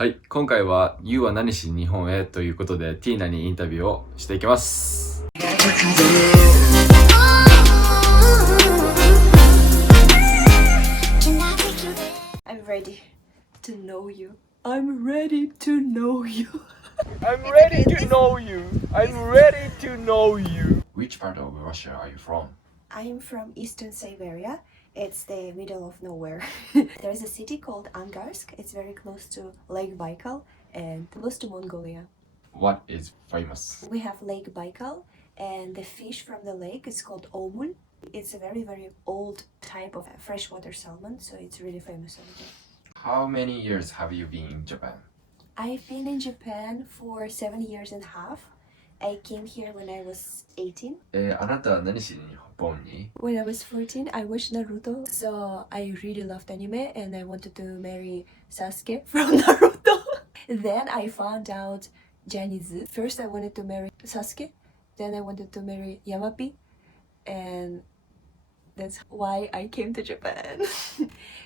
はい、今回は You は何しに日本へということで Tina にインタビューをしていきます。I'm ready to know you. I'm ready to know you. I'm ready to know you. I'm ready to know you. Which part of Russia are you from? I'm from Eastern Siberia. It's the middle of nowhere. There's a city called Angarsk. It's very close to Lake Baikal and close to Mongolia. What is famous? We have Lake Baikal, and the fish from the lake is called omul. It's a very, very old type of freshwater salmon, so it's really famous over there. How many years have you been in Japan? I've been in Japan for 7 years and a half. I came here when I was 18. あなたは何しに日本に When I was 14, I watched Naruto, so I really loved anime and I wanted to marry Sasuke from Naruto. Then I found out Japanese. First I wanted to marry Sasuke, then I wanted to marry Yamapi, and that's why I came to Japan.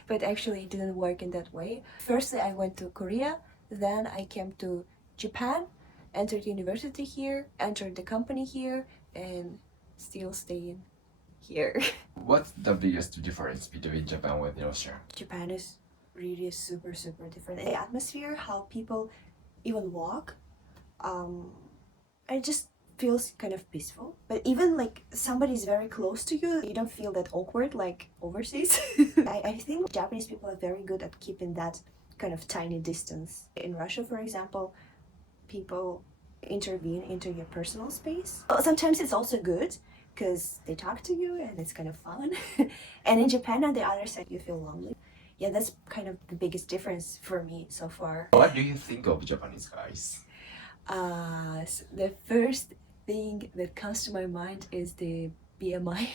But actually it didn't work in that way. Firstly I went to Korea, then I came to Japan, entered university here, entered the company here, and still staying here. What's the biggest difference between Japan and Russia? Japan is really super different. The atmosphere, how people even walk, it just feels kind of peaceful. But even like somebody's very close to you, you don't feel that awkward like overseas. I think Japanese people are very good at keeping that kind of tiny distance. In Russia, for example, people intervene into your personal space. Sometimes it's also good because they talk to you and it's kind of fun. And in Japan, on the other side, you feel lonely. Yeah, that's kind of the biggest difference for me so far. What do you think of Japanese guys? So the first thing that comes to my mind is the BMI.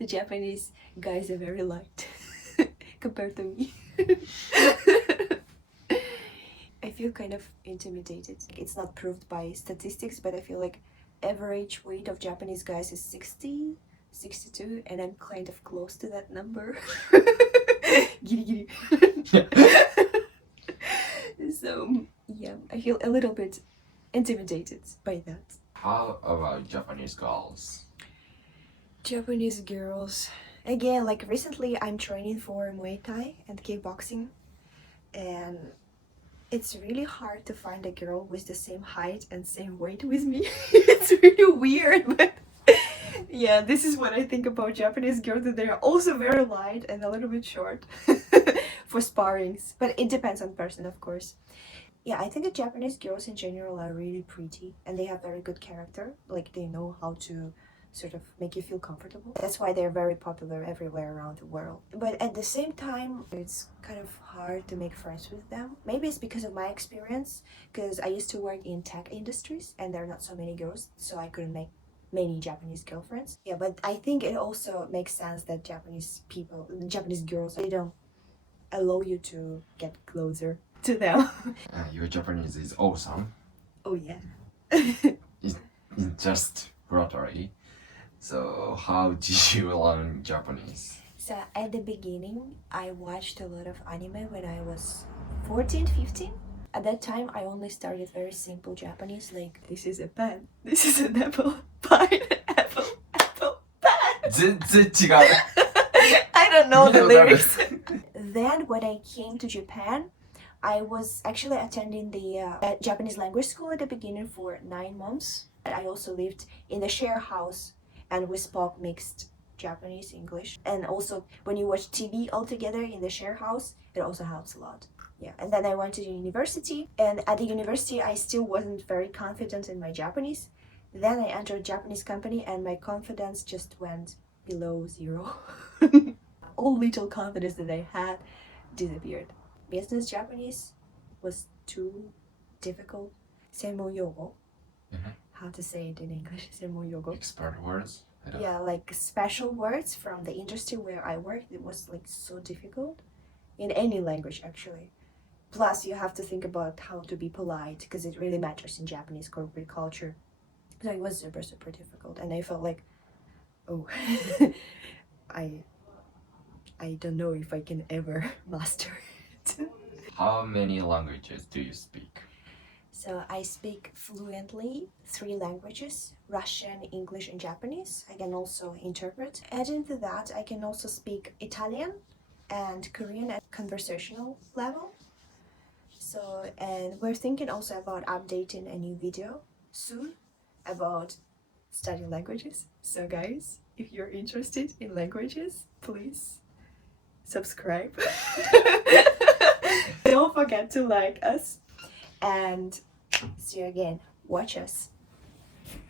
The Japanese guys are very light compared to me. I feel kind of intimidated. It's not proved by statistics, but I feel like average weight of Japanese guys is 60, 62, and I'm kind of close to that number. Giri. So, yeah, I feel a little bit intimidated by that. How about Japanese girls? Japanese girls. Again, like recently I'm training for Muay Thai and kickboxing, and it's really hard to find a girl with the same height and same weight with me. It's really weird, but yeah, this is what I think about Japanese girls, that they are also very light and a little bit short for sparrings. But it depends on person, of course. Yeah, I think the Japanese girls in general are really pretty and they have very good character. Like they know how to sort of make you feel comfortable. That's why they're very popular everywhere around the world. But at the same time, it's kind of hard to make friends with them. Maybe it's because of my experience, because I used to work in tech industries and there are not so many girls, so I couldn't make many Japanese girlfriends. Yeah, but I think it also makes sense that Japanese girls, they don't allow you to get closer to them. Your Japanese is awesome. Oh yeah. It's just rotary. So how did you learn Japanese? So at the beginning, I watched a lot of anime when I was 14, 15. At that time, I only started very simple Japanese, like this is a pen, this is an apple, pineapple, apple, pen. 全然違う I don't know the lyrics. Then when I came to Japan, I was actually attending the Japanese language school at the beginning for 9 months. I also lived in the share house and we spoke mixed Japanese, English. And also when you watch TV all together in the share house, it also helps a lot. Yeah, and then I went to the university, and at the university I still wasn't very confident in my Japanese. Then I entered a Japanese company and my confidence just went below zero. All little confidence that I had disappeared. Business Japanese was too difficult. 専門用語 How to say it in English? 専門用語 Expert words? Yeah, like special words from the industry where I worked. It was like so difficult in any language actually. Plus you have to think about how to be polite because it really matters in Japanese corporate culture. So it was super difficult and I felt like, oh, I don't know if I can ever master it. How many languages do you speak? So I speak fluently 3 languages, Russian, English, and Japanese. I can also interpret. Adding to that, I can also speak Italian and Korean at conversational level. So, and we're thinking also about updating a new video soon about studying languages. So guys, if you're interested in languages, please subscribe. Don't forget to like us and see you again. Watch us.